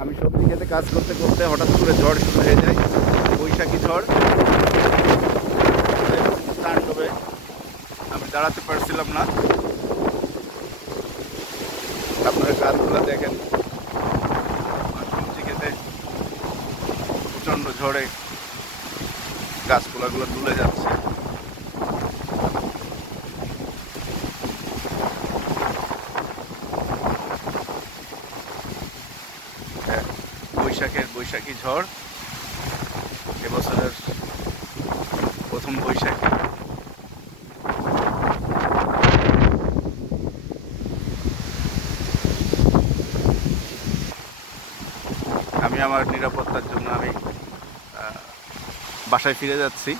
আমি সবজি খেতে কাজ করতে করতে হঠাৎ করে ঝড় শুরু হয়ে যায়, বৈশাখী ঝড়। তাণ্ডবে আমি দাঁড়াতে পারছিলাম না। আপনারা গাছগুলো দেখেন, সবজি খেতে প্রচণ্ড ঝড়ে গাছগুলাগুলো তুলে যাচ্ছে। হ্যাঁ, বৈশাখী ঝড়, এবছরের প্রথম বৈশাখী। আমি আমার নিরাপত্তার জন্য আমি বাসায় ফিরে যাচ্ছি।